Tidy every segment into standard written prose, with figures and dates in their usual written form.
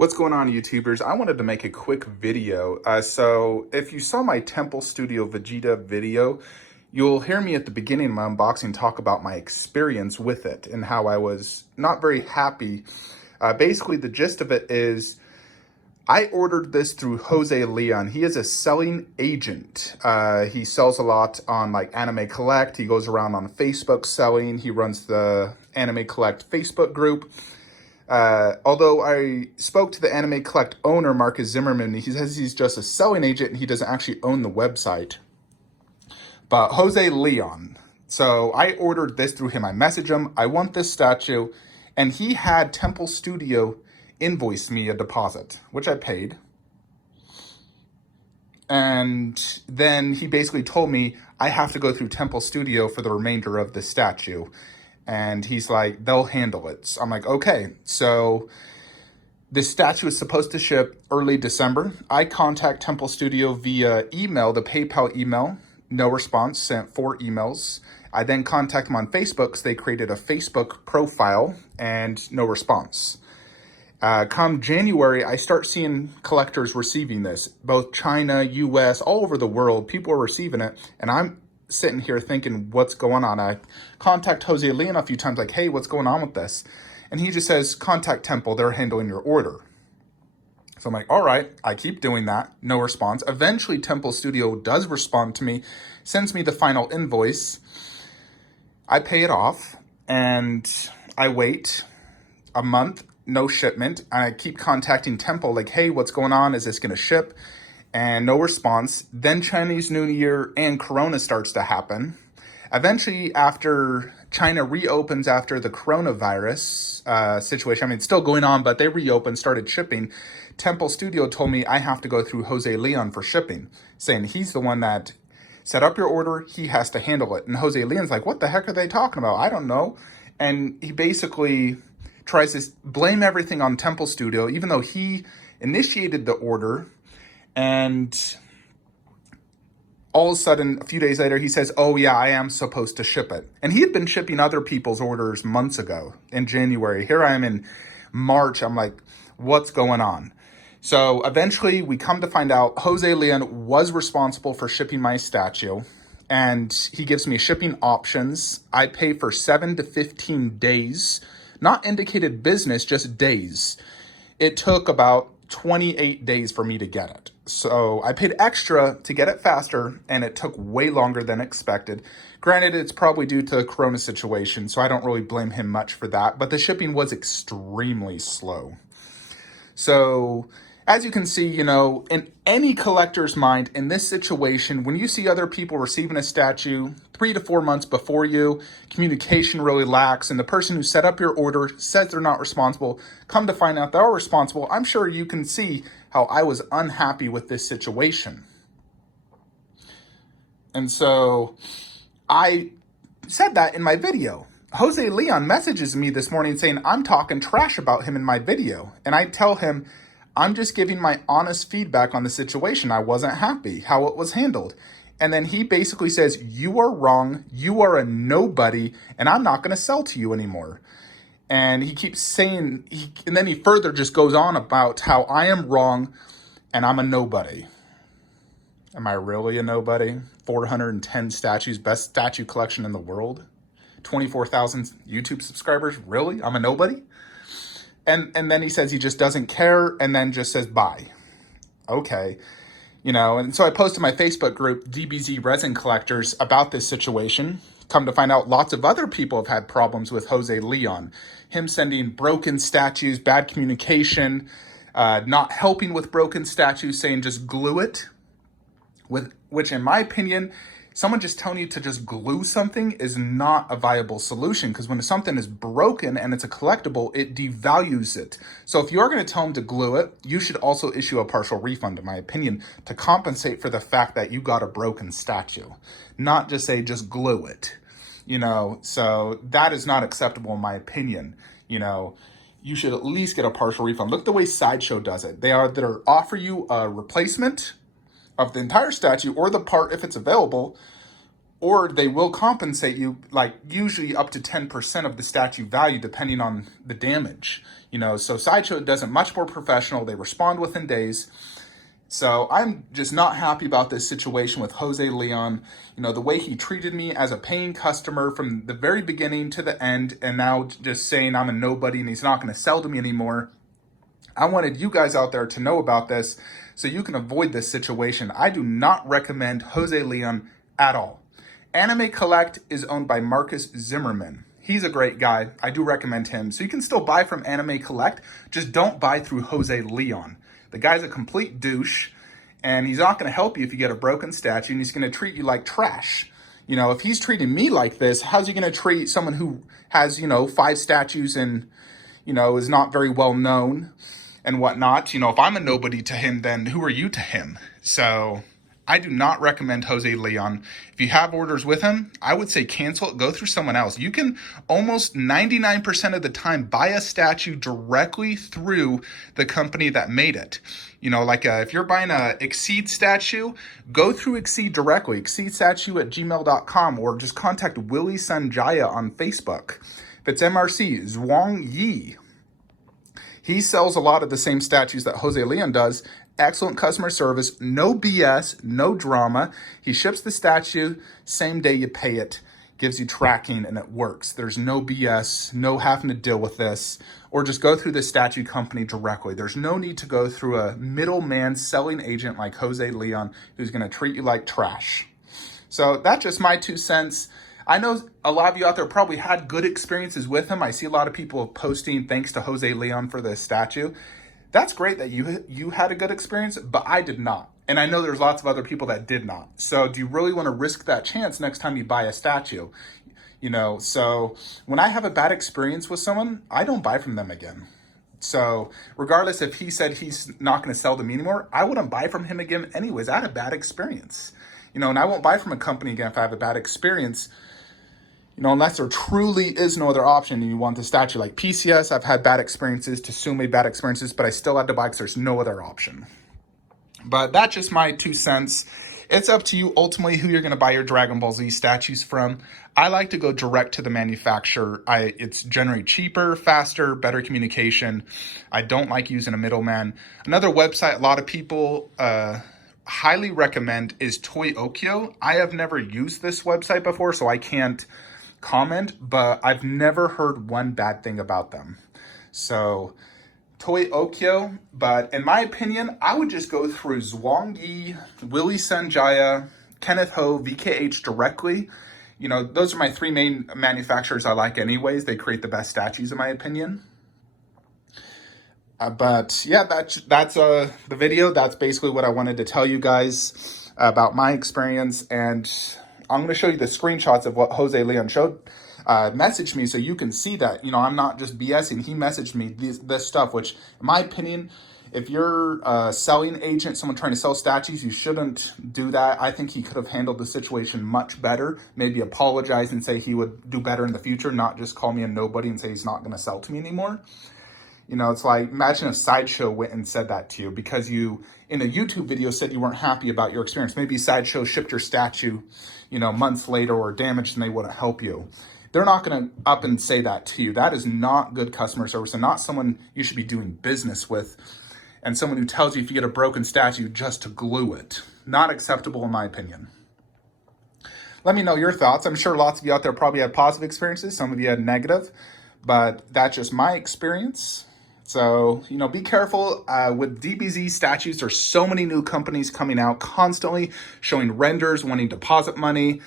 What's going on, YouTubers? I wanted to make a quick video. So if you saw my Temple Studio Vegeta video, you'll hear me at the beginning of my unboxing talk about my experience with it and how I was not very happy. Basically, the gist of it is I ordered this through Jose Leon. He is a selling agent. He sells a lot on like Anime Collect. He goes around on Facebook selling. He runs the Anime Collect Facebook group. Although I spoke to the Anime Collect owner, Marcus Zimmerman, he says he's just a selling agent and he doesn't actually own the website. But Jose Leon. So I ordered this through him. I messaged him. I want this statue. And he had Temple Studio invoice me a deposit, which I paid. And then he basically told me I have to go through Temple Studio for the remainder of the statue. And he's like, they'll handle it. So I'm like, okay. So this statue is supposed to ship early December. I contact Temple Studio via email, the PayPal email. No response, sent 4 emails. I then contact them on Facebook because they created a Facebook profile and no response. Come January, I start seeing collectors receiving this. Both China, US, all over the world, people are receiving it. And I'm sitting here thinking, what's going on? I contact Jose Leon a few times, like, hey, what's going on with this? And he just says, contact Temple, they're handling your order. So I'm like, all right, I keep doing that, no response. Eventually, Temple Studio does respond to me, sends me the final invoice. I pay it off, and I wait a month, no shipment. I keep contacting Temple, like, hey, what's going on? Is this gonna ship? And no response. Then Chinese New Year and Corona starts to happen. Eventually, after China reopens after the coronavirus situation, I mean, it's still going on, but they reopened, started shipping. Temple Studio told me I have to go through Jose Leon for shipping, saying he's the one that set up your order, he has to handle it. And Jose Leon's like, what the heck are they talking about? I don't know. And he basically tries to blame everything on Temple Studio, even though he initiated the order. And all of a sudden, a few days later, he says, oh yeah, I am supposed to ship it. And he had been shipping other people's orders months ago in January. Here I am in March. I'm like, what's going on? So eventually we come to find out Jose Leon was responsible for shipping my statue. And he gives me shipping options. I pay for 7 to 15 days, not indicated business, just days. It took about 28 days for me to get it. So I paid extra to get it faster, and it took way longer than expected. Granted, it's probably due to the Corona situation, so I don't really blame him much for that, but the shipping was extremely slow. So as you can see, you know, in any collector's mind, in this situation, when you see other people receiving a statue 3 to 4 months before you, communication really lacks, and the person who set up your order says they're not responsible, come to find out they are responsible, I'm sure you can see how I was unhappy with this situation. And so I said that in my video. Jose Leon messages me this morning saying I'm talking trash about him in my video. And I tell him, I'm just giving my honest feedback on the situation. I wasn't happy how it was handled. And then he basically says, you are wrong, you are a nobody, and I'm not going to sell to you anymore. And he keeps saying, and then he further just goes on about how I am wrong and I'm a nobody. Am I really a nobody? 410 statues, best statue collection in the world. 24,000 YouTube subscribers, really? I'm a nobody? And then he says he just doesn't care and then just says bye. Okay. You know, and so I posted my Facebook group, DBZ Resin Collectors, about this situation. Come to find out lots of other people have had problems with Jose Leon. Him sending broken statues, bad communication, not helping with broken statues, saying just glue it. Which in my opinion, someone just telling you to just glue something is not a viable solution, because when something is broken and it's a collectible, it devalues it. So if you're going to tell them to glue it, you should also issue a partial refund, in my opinion, to compensate for the fact that you got a broken statue. Not just say, just glue it. You know, so that is not acceptable in my opinion. You know, you should at least get a partial refund. Look the way Sideshow does it. They either offer you a replacement of the entire statue or the part if it's available, or they will compensate you, like usually up to 10% of the statue value, depending on the damage. So Sideshow does it much more professional. They respond within days. So I'm just not happy about this situation with Jose Leon. The way he treated me as a paying customer from the very beginning to the end, and now just saying I'm a nobody and he's not going to sell to me anymore. I wanted you guys out there to know about this so you can avoid this situation. I do not recommend Jose Leon at all. Anime Collect is owned by Marcus Zimmerman. He's a great guy. I do recommend him. So you can still buy from Anime Collect. Just don't buy through Jose Leon. The guy's a complete douche, and he's not going to help you if you get a broken statue, and he's going to treat you like trash. If he's treating me like this, how's he going to treat someone who has, 5 statues and, is not very well known and whatnot? If I'm a nobody to him, then who are you to him? So I do not recommend Jose Leon. If you have orders with him, I would say cancel it, go through someone else. You can almost 99% of the time buy a statue directly through the company that made it. If you're buying a Exceed statue, go through Exceed directly, exceedstatue@gmail.com, or just contact Willy Sanjaya on Facebook. If it's MRC, Zhuang Yi. He sells a lot of the same statues that Jose Leon does. Excellent customer service, no BS, no drama. He ships the statue, same day you pay it, gives you tracking, and it works. There's no BS, no having to deal with this, or just go through the statue company directly. There's no need to go through a middleman selling agent like Jose Leon who's going to treat you like trash. So that's just my 2 cents. I know a lot of you out there probably had good experiences with him. I see a lot of people posting thanks to Jose Leon for this statue. That's great that you had a good experience, but I did not. And I know there's lots of other people that did not. So do you really want to risk that chance next time you buy a statue? So when I have a bad experience with someone, I don't buy from them again. So regardless if he said he's not going to sell to me anymore, I wouldn't buy from him again anyways. I had a bad experience. And I won't buy from a company again if I have a bad experience. Unless there truly is no other option and you want the statue. Like PCS, I've had bad experiences, Tsume bad experiences, but I still had to buy because there's no other option. But that's just my 2 cents. It's up to you ultimately who you're going to buy your Dragon Ball Z statues from. I like to go direct to the manufacturer. It's generally cheaper, faster, better communication. I don't like using a middleman. Another website a lot of people highly recommend is Toy Okyo. I have never used this website before, so I can't comment, but I've never heard one bad thing about them. So Toy Okyo, but in my opinion, I would just go through Zhuang Yi, Willy Sanjaya, kennethho, VKH directly. Those are my 3 main manufacturers I like anyways. They create the best statues in my opinion. But yeah, that's the video. That's basically what I wanted to tell you guys about my experience, and I'm going to show you the screenshots of what Jose Leon messaged me so you can see that, I'm not just BSing. He messaged me this stuff, which in my opinion, if you're a selling agent, someone trying to sell statues, you shouldn't do that. I think he could have handled the situation much better, maybe apologize and say he would do better in the future, not just call me a nobody and say he's not going to sell to me anymore. It's like, imagine if Sideshow went and said that to you because you, in a YouTube video, said you weren't happy about your experience. Maybe Sideshow shipped your statue, months later or damaged and they wouldn't help you. They're not going to up and say that to you. That is not good customer service and not someone you should be doing business with. And someone who tells you if you get a broken statue just to glue it. Not acceptable in my opinion. Let me know your thoughts. I'm sure lots of you out there probably had positive experiences. Some of you had negative, but that's just my experience. So, be careful with DBZ statues. There's so many new companies coming out constantly showing renders, wanting deposit money.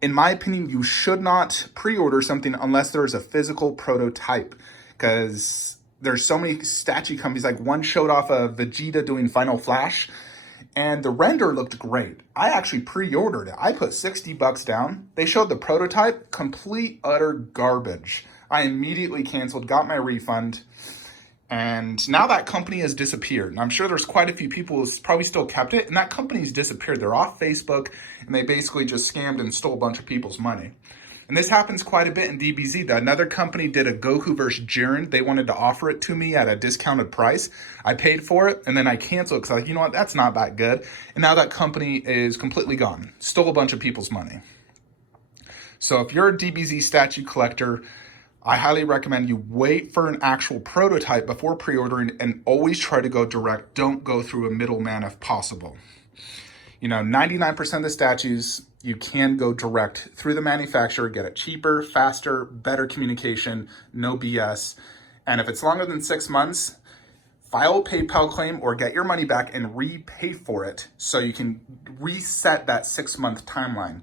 In my opinion, you should not pre-order something unless there is a physical prototype, because there's so many statue companies. Like one showed off a Vegeta doing Final Flash and the render looked great. I actually pre-ordered it. I put $60 down. They showed the prototype, complete utter garbage. I immediately canceled, got my refund. And now that company has disappeared. And I'm sure there's quite a few people who probably still kept it. And that company's disappeared. They're off Facebook. And they basically just scammed and stole a bunch of people's money. And this happens quite a bit in DBZ. Another company did a Goku vs. Jiren. They wanted to offer it to me at a discounted price. I paid for it. And then I canceled because I was like, you know what? That's not that good. And now that company is completely gone. Stole a bunch of people's money. So if you're a DBZ statue collector, I highly recommend you wait for an actual prototype before pre-ordering, and always try to go direct. Don't go through a middleman if possible. 99% of the statues, you can go direct through the manufacturer, get it cheaper, faster, better communication, no BS. And if it's longer than 6 months, file a PayPal claim or get your money back and repay for it so you can reset that 6-month timeline.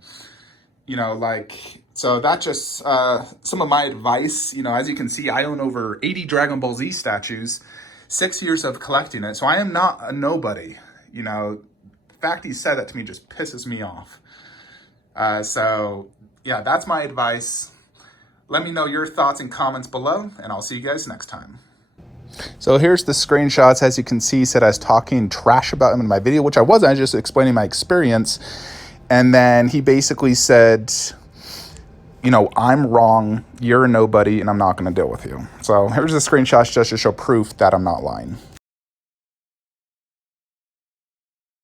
So that's just some of my advice. As you can see, I own over 80 Dragon Ball Z statues, 6 years of collecting it. So I am not a nobody. The fact he said that to me just pisses me off. So yeah, that's my advice. Let me know your thoughts and comments below, and I'll see you guys next time. So here's the screenshots. As you can see, he said I was talking trash about him in my video, which I wasn't. I was just explaining my experience. And then he basically said, I'm wrong, you're a nobody, and I'm not going to deal with you. So here's the screenshots just to show proof that I'm not lying.